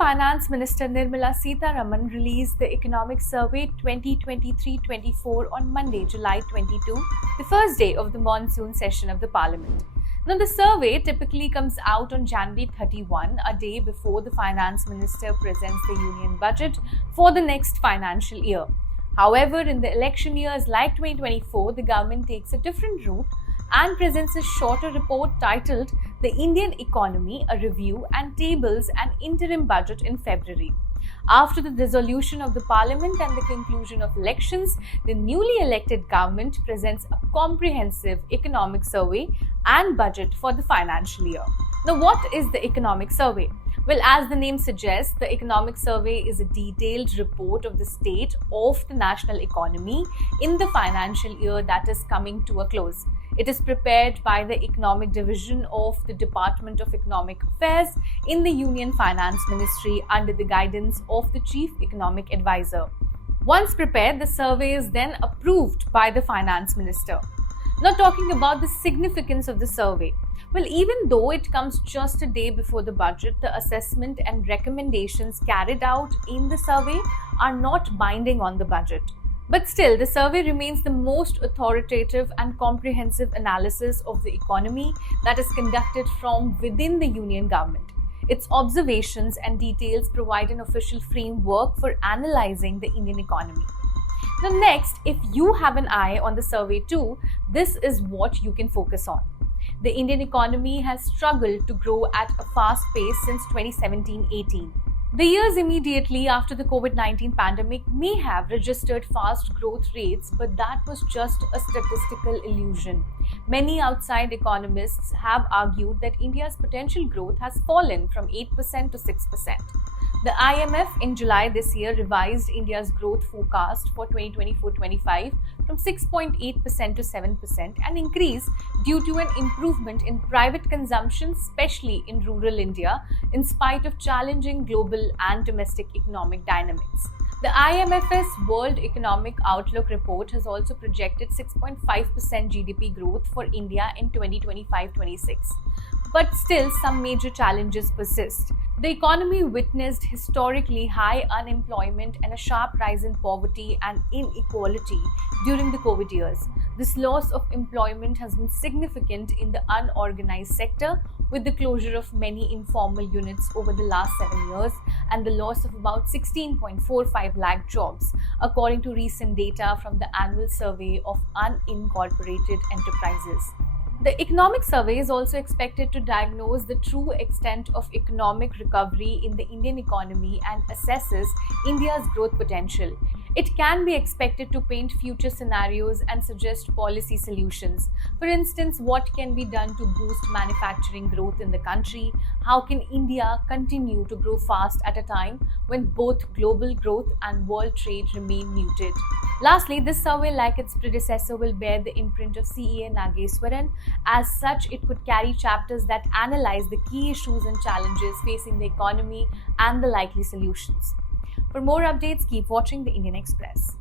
Finance Minister Nirmala Sitharaman released the Economic Survey 2023-24 on Monday, July 22, the first day of the monsoon session of the Parliament. Now, the survey typically comes out on January 31, a day before the Finance Minister presents the Union Budget for the next financial year. However, in the election years like 2024, the government takes a different route and presents a shorter report titled The Indian Economy, a Review, and tables an interim budget in February. After the dissolution of the parliament and the conclusion of elections, the newly elected government presents a comprehensive economic survey and budget for the financial year. Now, what is the economic survey? Well, as the name suggests, the economic survey is a detailed report of the state of the national economy in the financial year that is coming to a close. It is prepared by the Economic Division of the Department of Economic Affairs in the Union Finance Ministry under the guidance of the Chief Economic Advisor. Once prepared, the survey is then approved by the Finance Minister. Now, talking about the significance of the survey. Well, even though it comes just a day before the budget, the assessment and recommendations carried out in the survey are not binding on the budget. But still, the survey remains the most authoritative and comprehensive analysis of the economy that is conducted from within the Union government. Its observations and details provide an official framework for analyzing the Indian economy. Now, next, if you have an eye on the survey too, this is what you can focus on. The Indian economy has struggled to grow at a fast pace since 2017-18. The years immediately after the COVID-19 pandemic may have registered fast growth rates, but that was just a statistical illusion. Many outside economists have argued that India's potential growth has fallen from 8% to 6%. The IMF in July this year revised India's growth forecast for 2024-25 from 6.8% to 7%, an increase due to an improvement in private consumption, especially in rural India, in spite of challenging global and domestic economic dynamics. The IMF's World Economic Outlook report has also projected 6.5% GDP growth for India in 2025-26. But still, some major challenges persist. The economy witnessed historically high unemployment and a sharp rise in poverty and inequality during the COVID years. This loss of employment has been significant in the unorganized sector, with the closure of many informal units over the last 7 years and the loss of about 16.45 lakh jobs, according to recent data from the annual survey of unincorporated enterprises. The economic survey is also expected to diagnose the true extent of economic recovery in the Indian economy and assesses India's growth potential. It can be expected to paint future scenarios and suggest policy solutions. For instance, what can be done to boost manufacturing growth in the country? How can India continue to grow fast at a time when both global growth and world trade remain muted? Lastly, this survey, like its predecessor, will bear the imprint of CEA Nageswaran. As such, it could carry chapters that analyze the key issues and challenges facing the economy and the likely solutions. For more updates, keep watching the Indian Express.